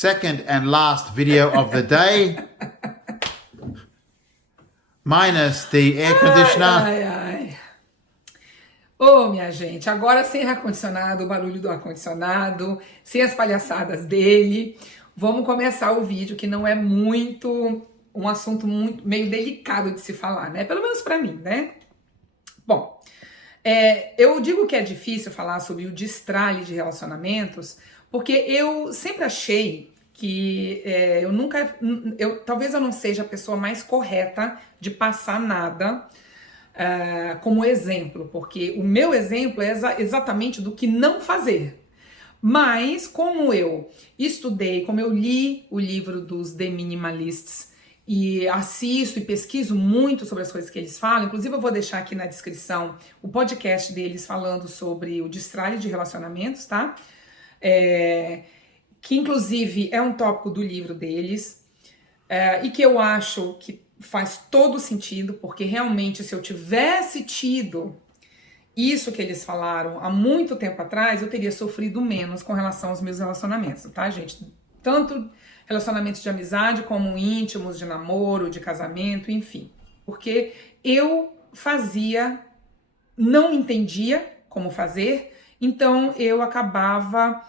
second and last video of the day. Minus the air conditioner. Ai, ai. Ô, minha gente, agora sem ar-condicionado, o barulho do ar-condicionado, sem as palhaçadas dele, vamos começar o vídeo, que não é um assunto meio delicado de se falar, né? Pelo menos pra mim, né? Bom, eu digo que é difícil falar sobre o destralhe de relacionamentos, porque eu sempre achei que talvez eu não seja a pessoa mais correta de passar nada como exemplo, porque o meu exemplo é exatamente do que não fazer. Mas como eu estudei, como eu li o livro dos The Minimalists e assisto e pesquiso muito sobre as coisas que eles falam, inclusive eu vou deixar aqui na descrição o podcast deles falando sobre o destralhe de relacionamentos, tá? Que inclusive é um tópico do livro deles, e que eu acho que faz todo sentido, porque realmente se eu tivesse tido isso que eles falaram há muito tempo atrás, eu teria sofrido menos com relação aos meus relacionamentos, tá, gente? Tanto relacionamentos de amizade como íntimos, de namoro, de casamento, enfim. Porque eu não entendia como fazer, então eu acabava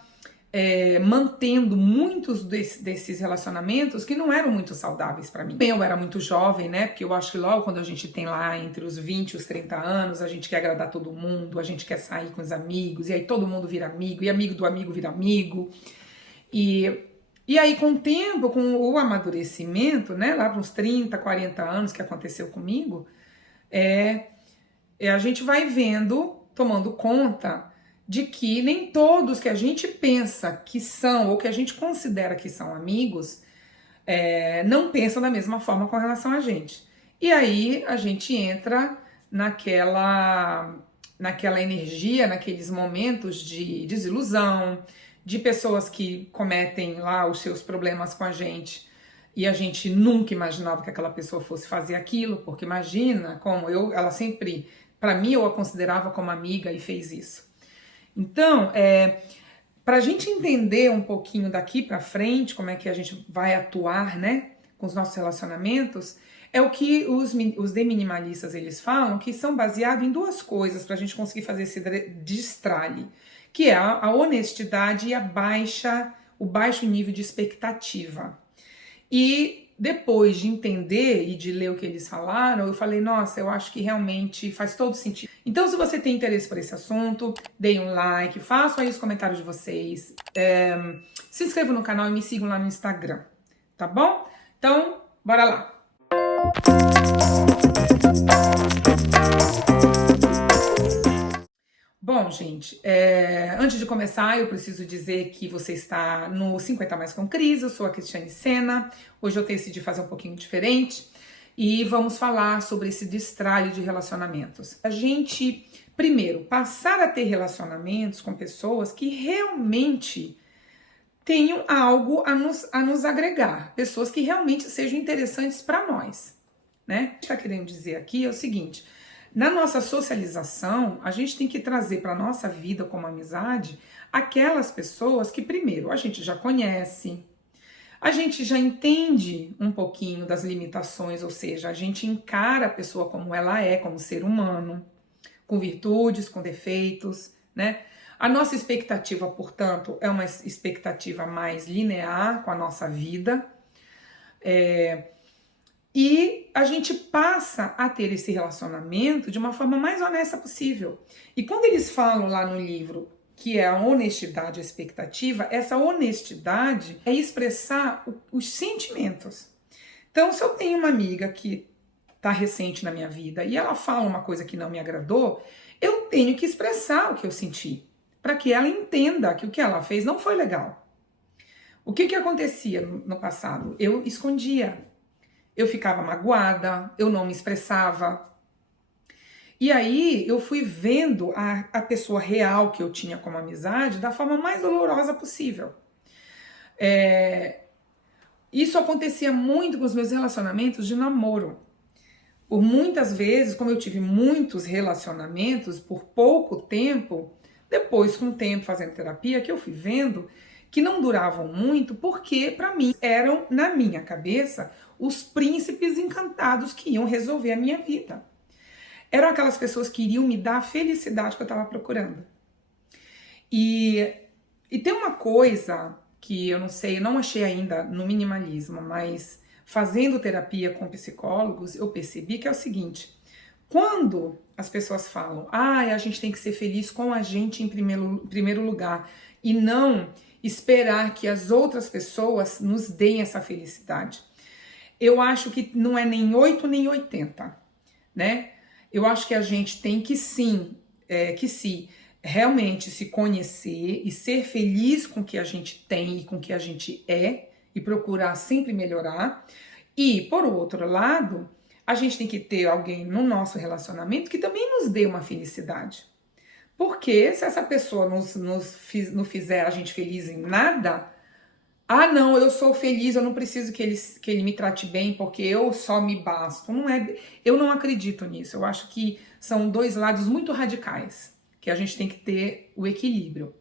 mantendo muitos desses relacionamentos que não eram muito saudáveis para mim. Eu era muito jovem, né? Porque eu acho que logo quando a gente tem lá entre os 20 e os 30 anos, a gente quer agradar todo mundo, a gente quer sair com os amigos, e aí todo mundo vira amigo, e amigo do amigo vira amigo. E aí, com o tempo, com o amadurecimento, né? Lá para uns 30, 40 anos que aconteceu comigo, a gente vai vendo, tomando conta de que nem todos que a gente pensa que são, ou que a gente considera que são amigos, não pensam da mesma forma com relação a gente. E aí a gente entra naquela energia, naqueles momentos de desilusão, de pessoas que cometem lá os seus problemas com a gente, e a gente nunca imaginava que aquela pessoa fosse fazer aquilo, porque imagina como ela sempre, para mim, eu a considerava como amiga e fez isso. Então, para a gente entender um pouquinho daqui para frente, como é que a gente vai atuar, né, com os nossos relacionamentos, é o que os The Minimalistas eles falam, que são baseados em duas coisas para a gente conseguir fazer esse destralhe, que é a honestidade e o baixo nível de expectativa. E depois de entender e de ler o que eles falaram, eu falei, nossa, eu acho que realmente faz todo sentido. Então, se você tem interesse por esse assunto, deem um like, façam aí os comentários de vocês, se inscrevam no canal e me sigam lá no Instagram, tá bom? Então, bora lá! Bom, gente, antes de começar, eu preciso dizer que você está no 50 Mais com Cris, eu sou a Cristiane Sena. Hoje eu decidi fazer um pouquinho diferente e vamos falar sobre esse destralhe de relacionamentos. A gente, primeiro, passar a ter relacionamentos com pessoas que realmente tenham algo a nos agregar, pessoas que realmente sejam interessantes para nós, né? O que está querendo dizer aqui é o seguinte: na nossa socialização, a gente tem que trazer para a nossa vida como amizade aquelas pessoas que, primeiro, a gente já conhece, a gente já entende um pouquinho das limitações, ou seja, a gente encara a pessoa como ela é, como ser humano, com virtudes, com defeitos, né? A nossa expectativa, portanto, é uma expectativa mais linear com a nossa vida, e a gente passa a ter esse relacionamento de uma forma mais honesta possível. E quando eles falam lá no livro que é a honestidade e a expectativa, essa honestidade é expressar os sentimentos. Então, se eu tenho uma amiga que está recente na minha vida e ela fala uma coisa que não me agradou, eu tenho que expressar o que eu senti, para que ela entenda que o que ela fez não foi legal. O que acontecia no passado? Eu escondia. Eu ficava magoada, eu não me expressava. E aí eu fui vendo a pessoa real que eu tinha como amizade da forma mais dolorosa possível. Isso acontecia muito com os meus relacionamentos de namoro. Por muitas vezes, como eu tive muitos relacionamentos por pouco tempo, depois com o tempo fazendo terapia, que eu fui vendo que não duravam muito porque, para mim, eram, na minha cabeça, os príncipes encantados que iam resolver a minha vida. Eram aquelas pessoas que iriam me dar a felicidade que eu estava procurando. E tem uma coisa que eu não sei, eu não achei ainda no minimalismo, mas fazendo terapia com psicólogos, eu percebi que é o seguinte: quando as pessoas falam, a gente tem que ser feliz com a gente em primeiro lugar e não esperar que as outras pessoas nos deem essa felicidade, eu acho que não é nem 8 nem 80, né? Eu acho que a gente tem que sim, realmente se conhecer e ser feliz com o que a gente tem e com o que a gente é e procurar sempre melhorar. E, por outro lado, a gente tem que ter alguém no nosso relacionamento que também nos dê uma felicidade. Porque se essa pessoa não fizer a gente feliz em nada, não, eu sou feliz, eu não preciso que ele me trate bem porque eu só me basto. Eu não acredito nisso. Eu acho que são dois lados muito radicais, que a gente tem que ter o equilíbrio.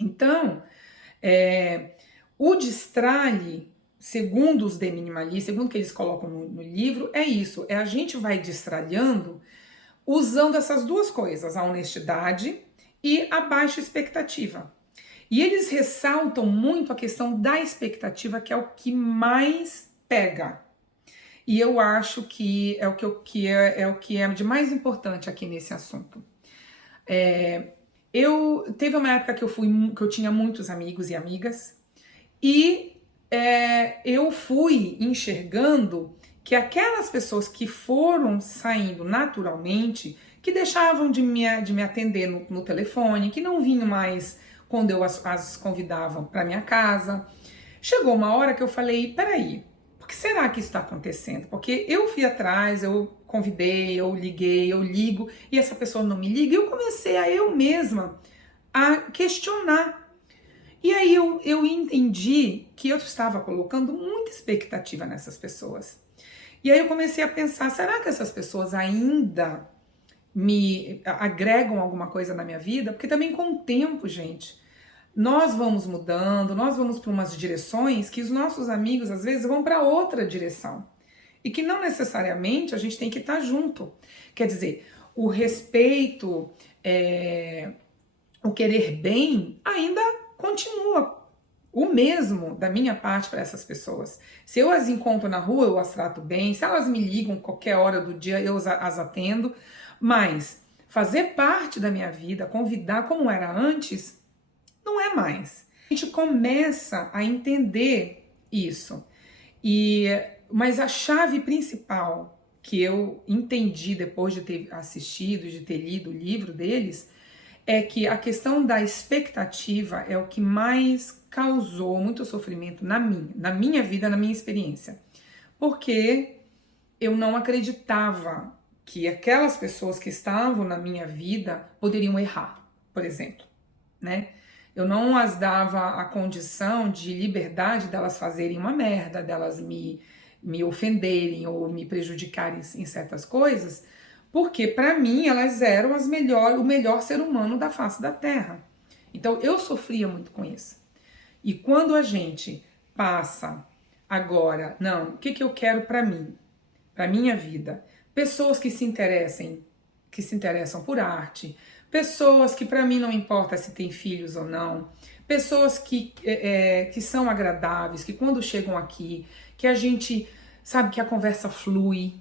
Então, o destralhe, segundo os The Minimalistas, segundo o que eles colocam no livro, é isso. A gente vai destralhando usando essas duas coisas, a honestidade e a baixa expectativa. E eles ressaltam muito a questão da expectativa, que é o que mais pega. E eu acho que é o que é de mais importante aqui nesse assunto. Teve uma época que eu tinha muitos amigos e amigas, e eu fui enxergando que aquelas pessoas que foram saindo naturalmente, que deixavam de me atender no telefone, que não vinham mais quando eu as convidava para minha casa, chegou uma hora que eu falei, peraí, por que será que isso está acontecendo? Porque eu fui atrás, eu convidei, eu liguei, eu ligo, e essa pessoa não me liga, e eu comecei eu mesma a questionar. E aí eu entendi que eu estava colocando muita expectativa nessas pessoas. E aí eu comecei a pensar, será que essas pessoas ainda me agregam alguma coisa na minha vida? Porque também com o tempo, gente, nós vamos mudando, nós vamos para umas direções que os nossos amigos às vezes vão para outra direção. E que não necessariamente a gente tem que estar junto. Quer dizer, o respeito, o querer bem ainda continua o mesmo da minha parte para essas pessoas. Se eu as encontro na rua, eu as trato bem. Se elas me ligam qualquer hora do dia, eu as atendo. Mas fazer parte da minha vida, convidar como era antes, não é mais. A gente começa a entender isso. Mas a chave principal que eu entendi depois de ter assistido, de ter lido o livro deles, é que a questão da expectativa é o que mais causou muito sofrimento na minha vida, na minha experiência. Porque eu não acreditava que aquelas pessoas que estavam na minha vida poderiam errar, por exemplo, né? Eu não as dava a condição de liberdade delas fazerem uma merda, delas me ofenderem ou me prejudicarem em certas coisas, porque para mim elas eram o melhor ser humano da face da Terra. Então eu sofria muito com isso. E quando a gente passa agora, não, o que eu quero para mim, para minha vida? Pessoas que se interessam por arte, pessoas que para mim não importa se tem filhos ou não, pessoas que são agradáveis, que quando chegam aqui, que a gente sabe que a conversa flui,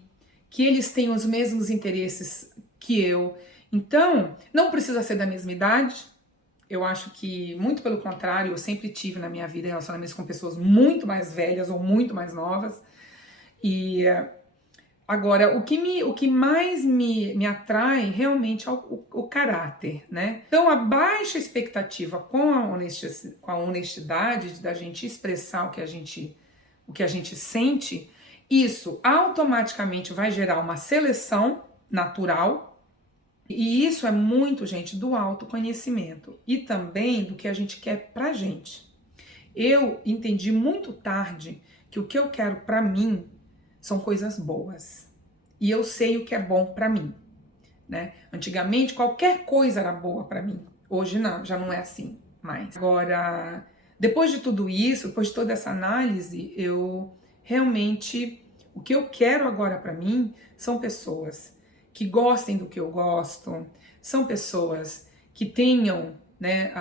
que eles têm os mesmos interesses que eu. Então, não precisa ser da mesma idade. Eu acho que, muito pelo contrário, eu sempre tive na minha vida relacionamentos com pessoas muito mais velhas ou muito mais novas. E agora, o que mais me atrai realmente é o caráter, né? Então, a baixa expectativa com a honestidade da gente expressar o que a gente sente, isso automaticamente vai gerar uma seleção natural, e isso é muito, gente, do autoconhecimento e também do que a gente quer pra gente. Eu entendi muito tarde que o que eu quero pra mim são coisas boas. E eu sei o que é bom pra mim, né? Antigamente qualquer coisa era boa pra mim. Hoje não, já não é assim mais. Agora, depois de tudo isso, depois de toda essa análise, eu realmente, o que eu quero agora para mim são pessoas que gostem do que eu gosto, são pessoas que tenham, né,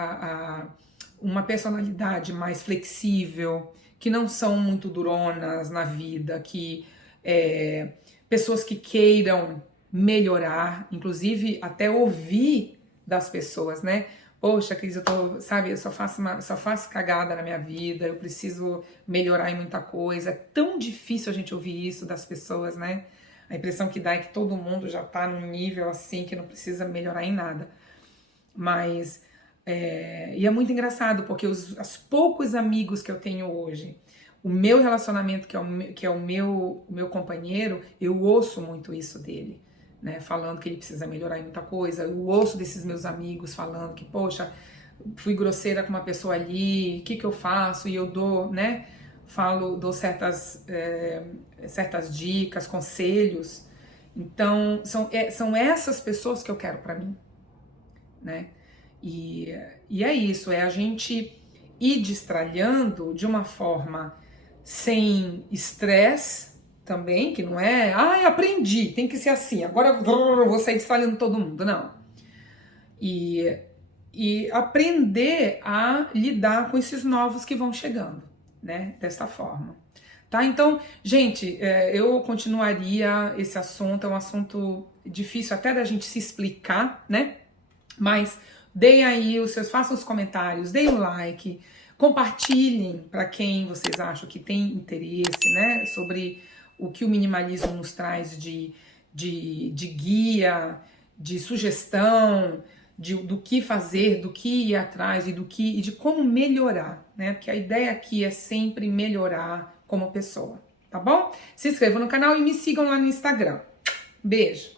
uma personalidade mais flexível, que não são muito duronas na vida, pessoas que queiram melhorar, inclusive até ouvir das pessoas, né? Poxa, Cris, eu só faço cagada na minha vida, eu preciso melhorar em muita coisa. É tão difícil a gente ouvir isso das pessoas, né? A impressão que dá é que todo mundo já tá num nível assim que não precisa melhorar em nada. Mas, e é muito engraçado, porque os poucos amigos que eu tenho hoje, o meu relacionamento, que é o meu companheiro, eu ouço muito isso dele, né? Falando que ele precisa melhorar em muita coisa. Eu ouço desses meus amigos falando que, poxa, fui grosseira com uma pessoa ali, o que eu faço? E eu dou, né? Dou certas dicas, conselhos. Então, são essas pessoas que eu quero pra mim, né? E é isso, é a gente ir destralhando de uma forma sem estresse também, que não é, aprendi, tem que ser assim, agora eu vou sair destralhando todo mundo, não. E aprender a lidar com esses novos que vão chegando, né, dessa forma. Tá? Então, gente, eu continuaria esse assunto, é um assunto difícil até da gente se explicar, né? Mas deem aí façam os comentários, deem o like, compartilhem para quem vocês acham que tem interesse, né? Sobre o que o minimalismo nos traz de guia, de sugestão, do que fazer, do que ir atrás e de como melhorar, né? Porque a ideia aqui é sempre melhorar como pessoa, tá bom? Se inscrevam no canal e me sigam lá no Instagram. Beijo!